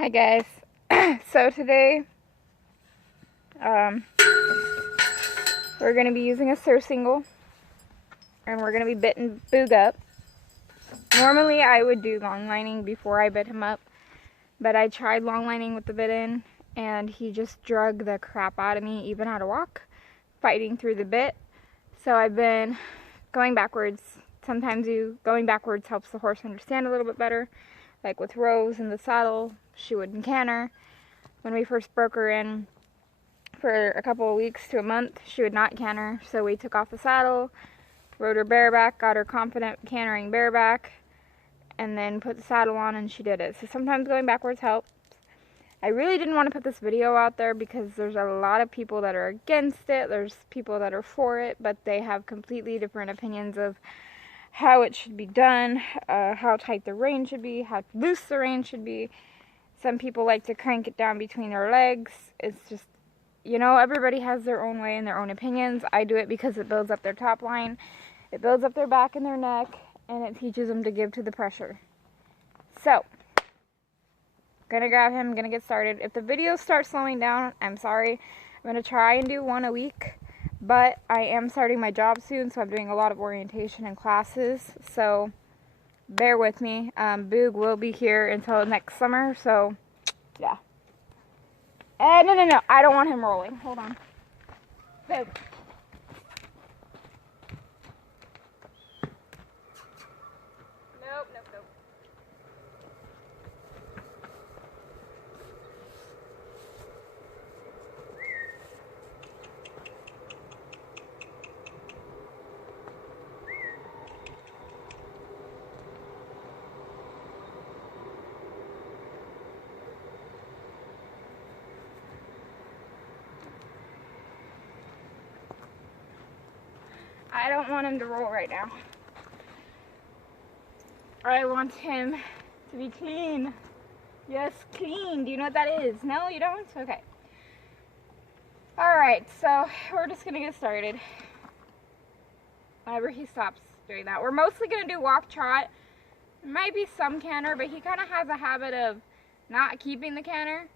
Hi guys. So today we're going to be using a sursingle and we're going to be bitting Boog up. Normally I would do long lining before I bit him up, but I tried long lining with the bit in and he just drug the crap out of me even how to walk, fighting through the bit. So I've been going backwards. Sometimes going backwards helps the horse understand a little bit better. Like with Rose in the saddle, she wouldn't canter. When we first broke her in for a couple of weeks to a month, she would not canter. So we took off the saddle, rode her bareback, got her confident cantering bareback, and then put the saddle on and she did it. So sometimes going backwards helps. I really didn't want to put this video out there because there's a lot of people that are against it. There's people that are for it, but they have completely different opinions of how it should be done, how tight the rein should be, how loose the rein should be. Some people like to crank it down between their legs. It's just, you know, everybody has their own way and their own opinions. I do it because it builds up their top line, it builds up their back and their neck, and it teaches them to give to the pressure. So, gonna grab him, gonna get started. If the videos start slowing down, I'm sorry. I'm gonna try and do one a week. But I am starting my job soon, so I'm doing a lot of orientation and classes, so bear with me. Boog will be here until next summer, so yeah. No, I don't want him rolling. Hold on. Boog. Nope. I don't want him to roll right now. I want him to be clean. Yes, clean. Do you know what that is? No, you don't? Okay. Alright, so we're just going to get started. Whenever he stops doing that. We're mostly going to do walk trot. There might be some canter, but he kind of has a habit of not keeping the canter.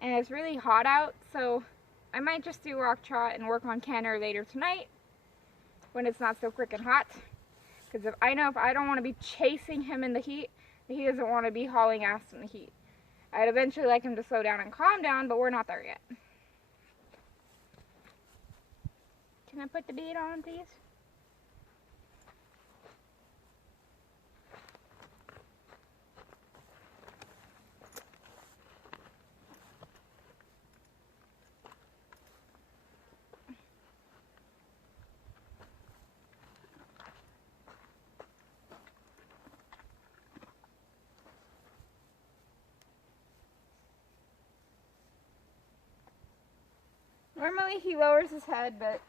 And it's really hot out, so I might just do walk trot and work on canter later tonight when it's not so freaking hot. Because if I don't want to be chasing him in the heat, he doesn't want to be hauling ass in the heat. I'd eventually like him to slow down and calm down, but we're not there yet. Can I put the bead on, please? Normally he lowers his head, but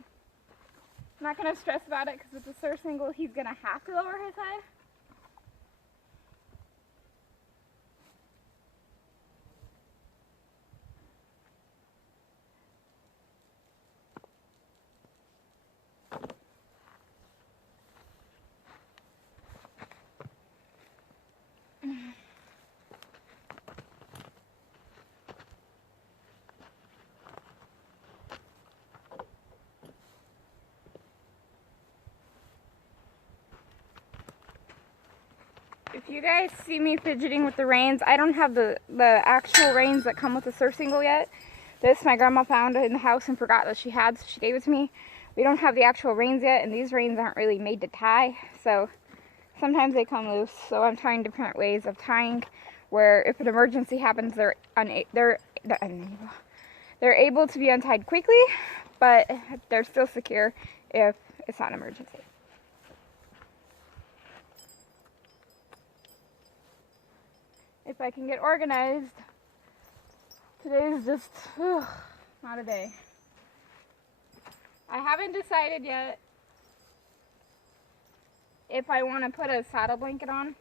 I'm not going to stress about it because with the sursingle he's going to have to lower his head. If you guys see me fidgeting with the reins, I don't have the actual reins that come with the sursingle yet. This my grandma found in the house and forgot that she had, so she gave it to me. We don't have the actual reins yet, and these reins aren't really made to tie, so sometimes they come loose. So I'm trying different ways of tying, where if an emergency happens, they're able to be untied quickly, but they're still secure if it's not an emergency. If I can get organized, today is just not a day. I haven't decided yet if I want to put a saddle blanket on.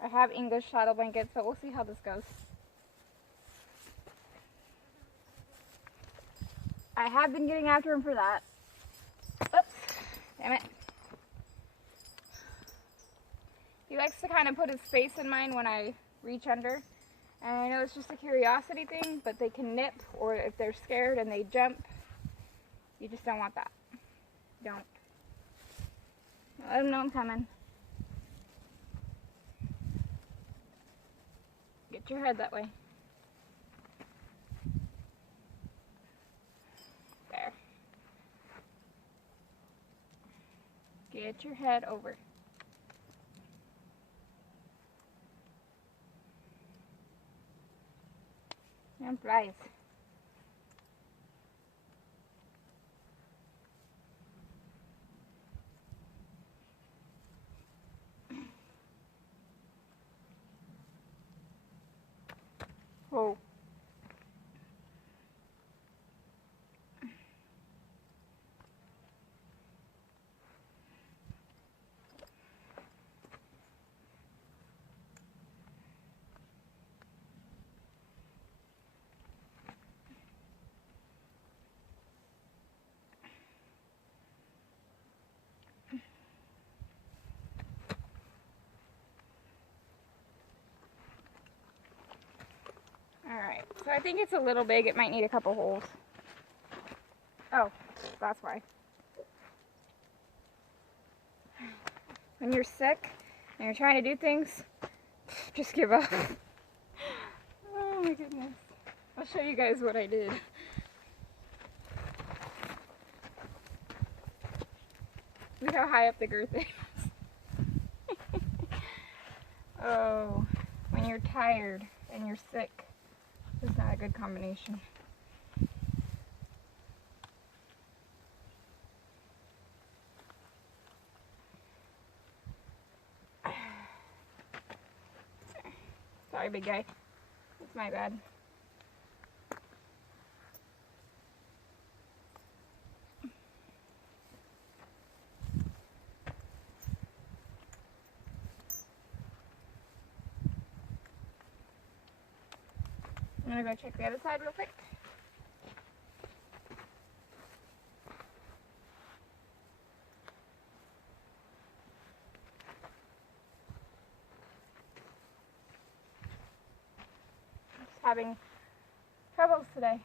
I have English saddle blankets, but we'll see how this goes. I have been getting after him for that. Oops, damn it. He likes to kind of put his face in mine when I reach under. And I know it's just a curiosity thing, but they can nip, or if they're scared and they jump, you just don't want that. Don't. Let them know I'm coming. Get your head that way. There. Get your head over. And flies. Oh. Alright, so I think it's a little big. It might need a couple holes. Oh, that's why. When you're sick and you're trying to do things, just give up. Oh my goodness. I'll show you guys what I did. Look how high up the girth is. Oh, when you're tired and you're sick, it's not a good combination. Sorry, big guy. It's my bad. I'm gonna go check the other side real quick. Just having troubles today.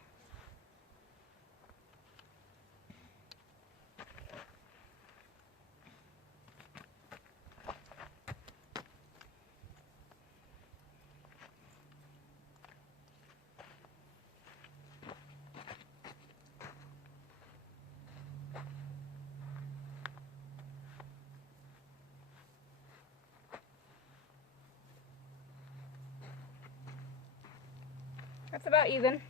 That's about even.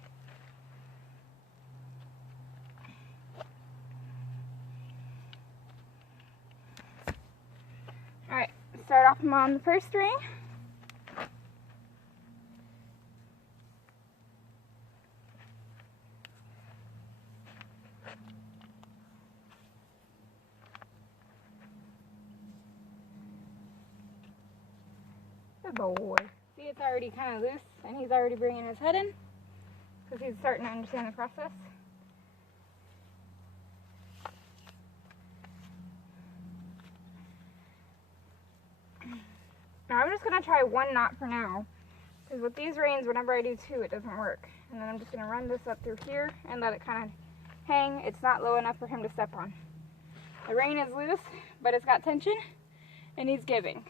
Alright, start off on the first ring. Good boy. See, it's already kind of loose, and he's already bringing his head in because he's starting to understand the process. Now I'm just going to try one knot for now, because with these reins, whenever I do two, it doesn't work. And then I'm just going to run this up through here and let it kind of hang. It's not low enough for him to step on. The rein is loose, but it's got tension, and he's giving.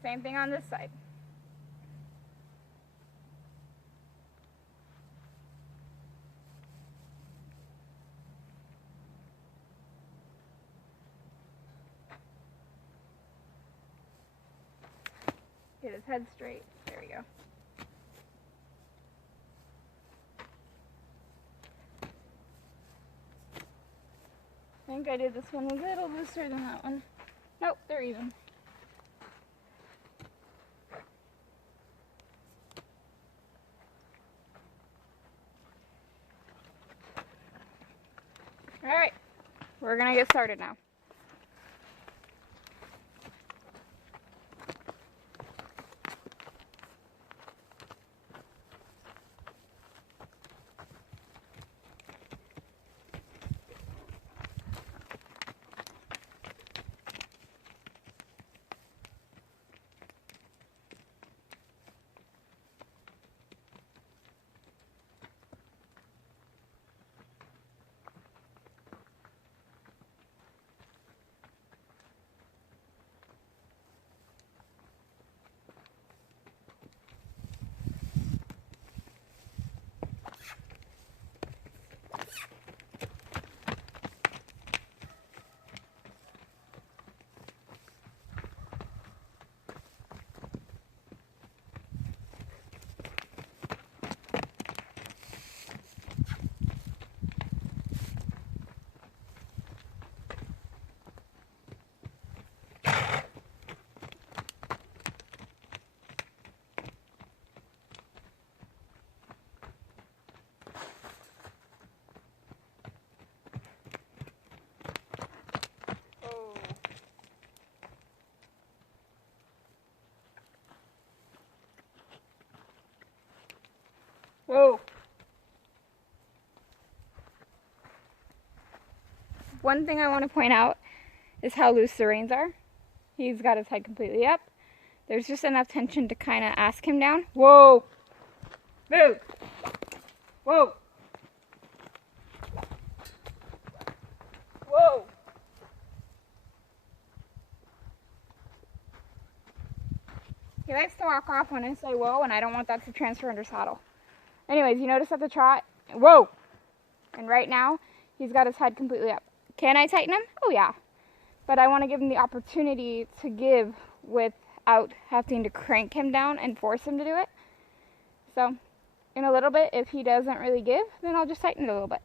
Same thing on this side. Get his head straight. There we go. I think I did this one a little looser than that one. Nope, they're even. Alright, we're gonna get started now. one thing I want to point out is how loose the reins are. He's got his head completely up. There's just enough tension to kind of ask him down. Whoa! Move! Whoa! Whoa! He likes to walk off when I say whoa, and I don't want that to transfer under saddle. Anyways, you notice at the trot, whoa! And right now, he's got his head completely up. Can I tighten him? Oh yeah. But I want to give him the opportunity to give without having to crank him down and force him to do it. So, in a little bit, if he doesn't really give, then I'll just tighten it a little bit.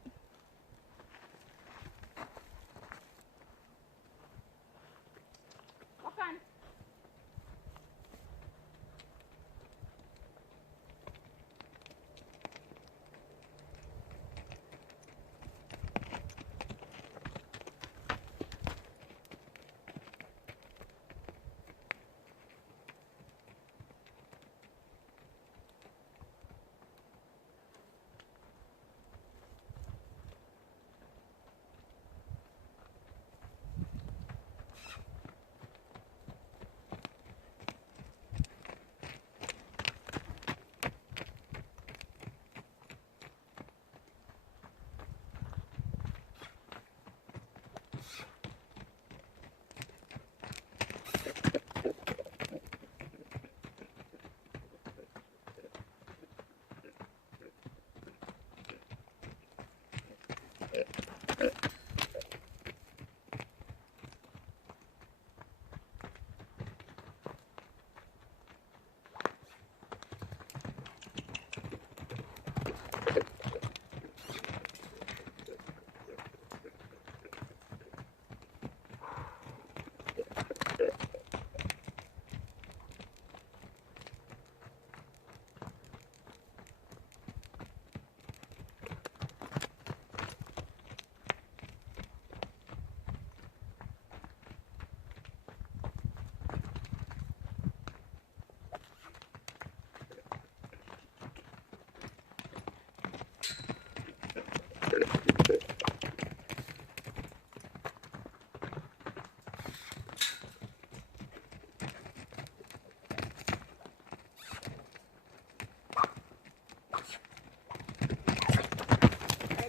Walk on.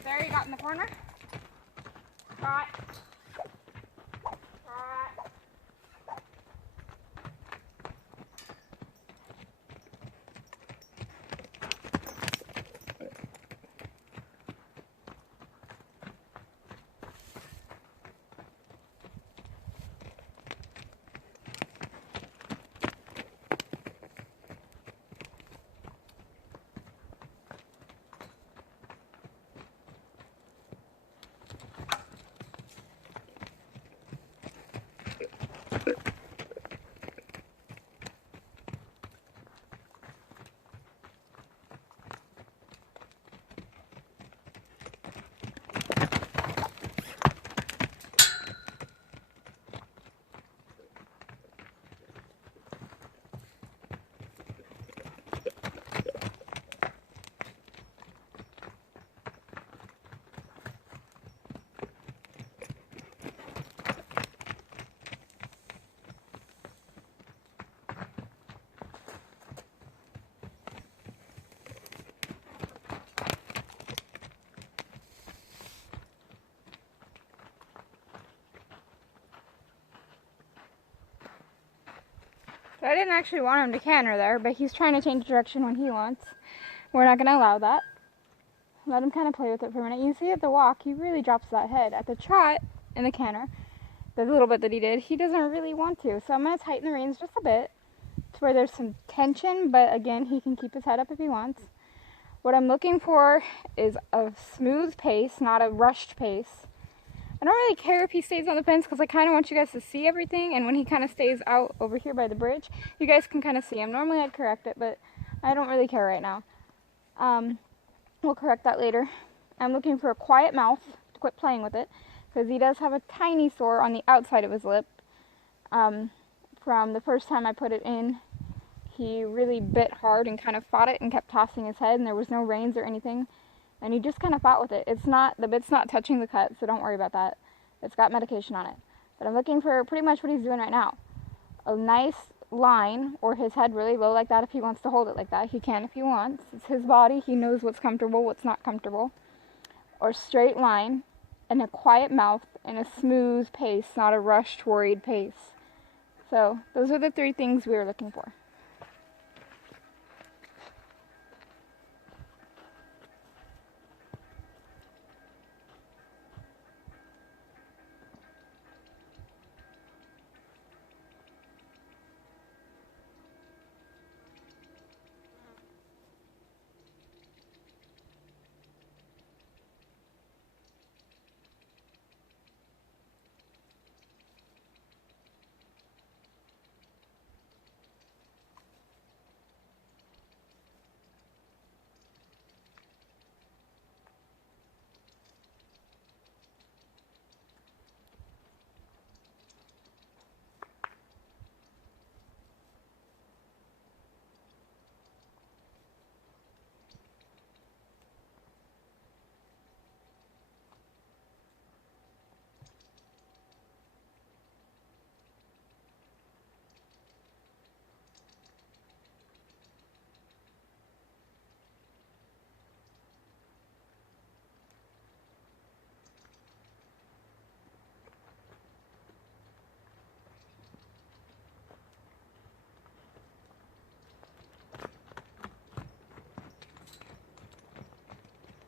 There, you got in the corner. Trot. Trot. So I didn't actually want him to canter there, but he's trying to change direction when he wants. We're not going to allow that. Let him kind of play with it for a minute. You see at the walk, he really drops that head. At the trot and the canter, the little bit that he did, he doesn't really want to. So I'm going to tighten the reins just a bit to where there's some tension, but again, he can keep his head up if he wants. What I'm looking for is a smooth pace, not a rushed pace. I don't really care if he stays on the fence because I kind of want you guys to see everything, and when he kind of stays out over here by the bridge, you guys can kind of see him. Normally I'd correct it, but I don't really care right now. We'll correct that later. I'm looking for a quiet mouth to quit playing with it because he does have a tiny sore on the outside of his lip. From the first time I put it in, he really bit hard and kind of fought it and kept tossing his head, and there was no reins or anything. And he just kind of fought with it. The bit's not touching the cut, so don't worry about that. It's got medication on it. But I'm looking for pretty much what he's doing right now. A nice line, or his head really low like that. If he wants to hold it like that, he can if he wants. It's his body. He knows what's comfortable, what's not comfortable. Or straight line, and a quiet mouth, and a smooth pace, not a rushed, worried pace. So those are the 3 things we were looking for.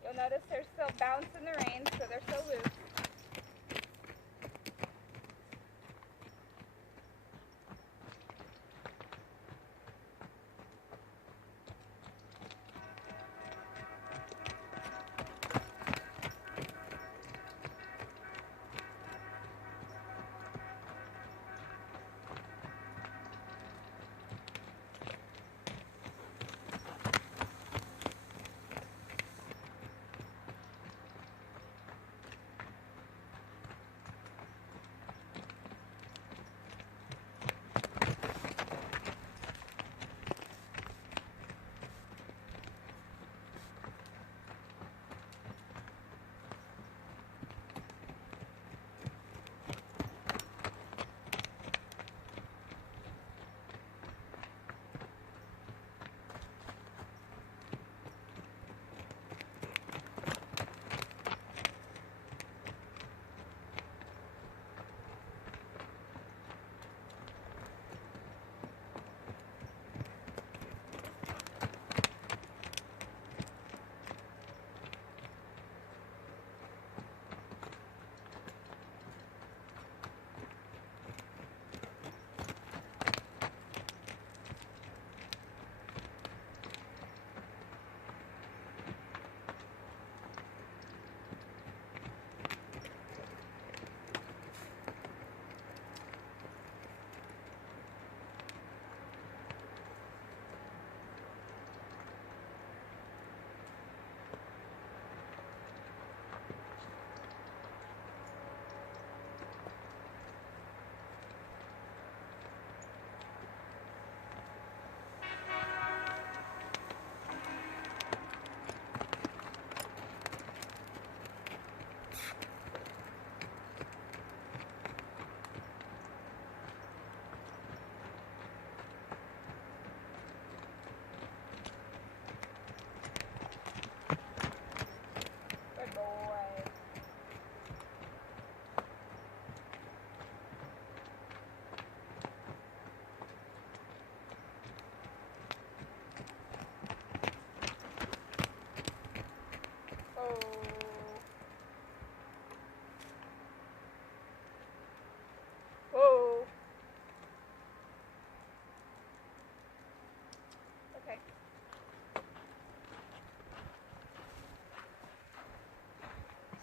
You'll notice they're still bouncing the reins, so they're still loose.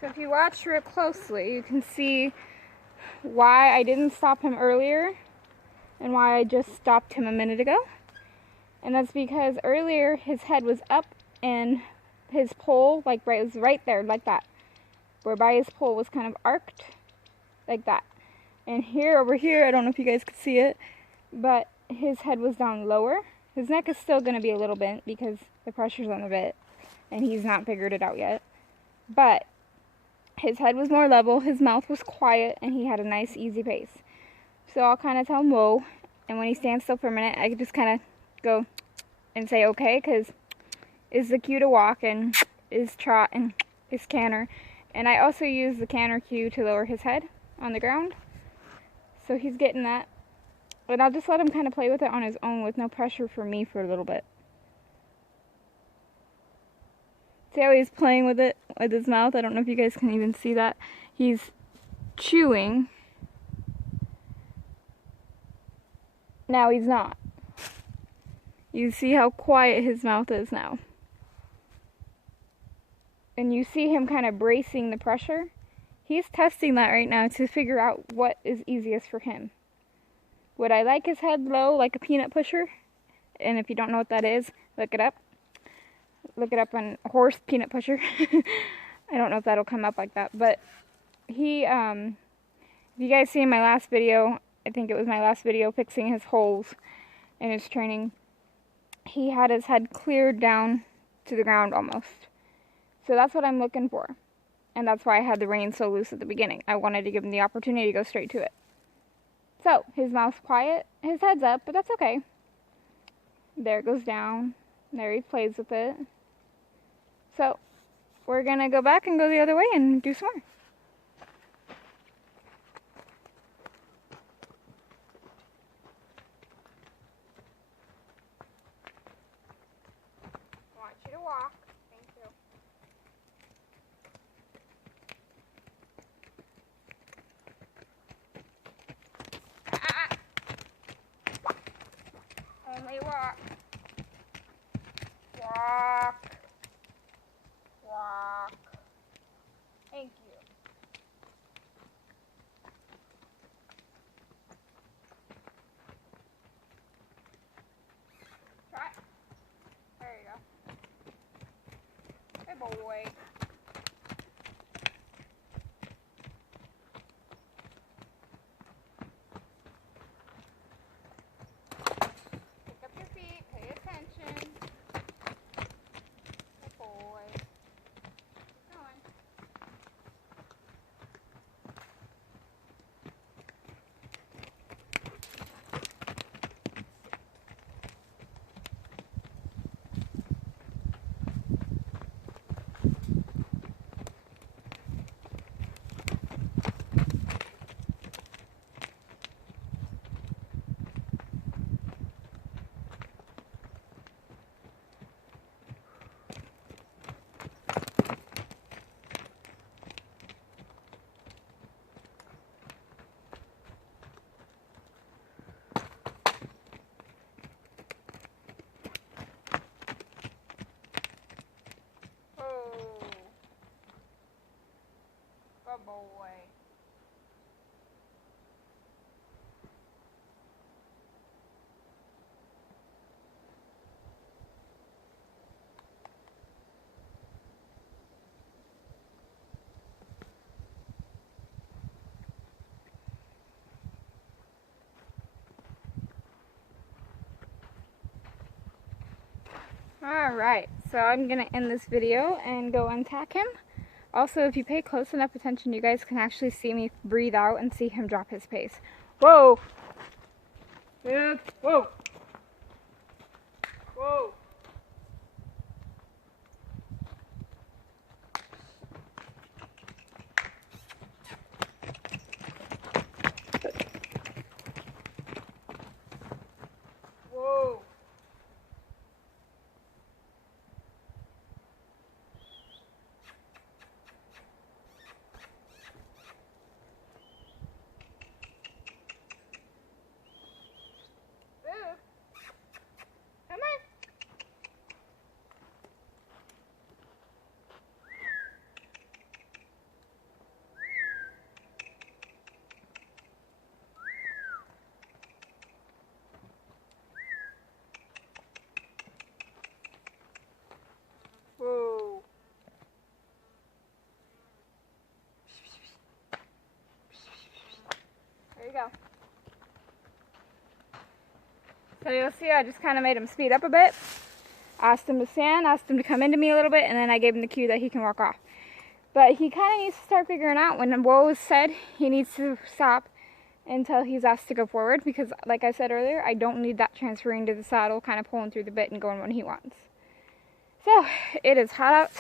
So if you watch real closely, you can see why I didn't stop him earlier and why I just stopped him a minute ago. And that's because earlier his head was up and his pole was right there like that, whereby his pole was kind of arced like that. And here, over here, I don't know if you guys could see it, but his head was down lower. His neck is still going to be a little bent because the pressure's on the bit and he's not figured it out yet. But His head was more level, his mouth was quiet, and he had a nice, easy pace. So I'll kind of tell him whoa, and when he stands still for a minute, I can just kind of go and say okay, because is the cue to walk, and is trot, and is canter. And I also use the canter cue to lower his head on the ground. So he's getting that. But I'll just let him kind of play with it on his own with no pressure for me for a little bit. See how he's playing with it with his mouth? I don't know if you guys can even see that. He's chewing. Now he's not. You see how quiet his mouth is now. And you see him kind of bracing the pressure. He's testing that right now to figure out what is easiest for him. Would I like his head low like a peanut pusher? And if you don't know what that is, look it up. Look it up on horse peanut pusher. I don't know if that'll come up like that. But he, if you guys see in my last video, I think it was my last video fixing his holes in his training, he had his head cleared down to the ground almost. So that's what I'm looking for. And that's why I had the reins so loose at the beginning. I wanted to give him the opportunity to go straight to it. So, his mouth's quiet, his head's up, but that's okay. There it goes down. There he plays with it. So, we're going to go back and go the other way and do some more. I want you to walk. Thank you. Only walk. Walk. Walk. Thank you. Try. There you go. Good boy. Good boy. Alright, so I'm going to end this video and go untack him. Also, if you pay close enough attention, you guys can actually see me breathe out and see him drop his pace. Whoa! Yeah. Whoa! Whoa! Whoa! Whoa. There you go. So you'll see I just kind of made him speed up a bit. Asked him to stand, asked him to come into me a little bit, and then I gave him the cue that he can walk off. But he kind of needs to start figuring out when Woe said he needs to stop until he's asked to go forward, because like I said earlier, I don't need that transferring to the saddle, kind of pulling through the bit and going when he wants. So, it is hot out.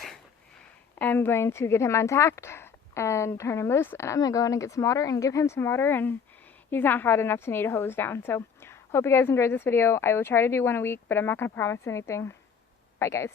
I'm going to get him untacked and turn him loose, and I'm going to go in and get some water and give him some water, and he's not hot enough to need a hose down. So, hope you guys enjoyed this video. I will try to do one a week, but I'm not going to promise anything. Bye, guys.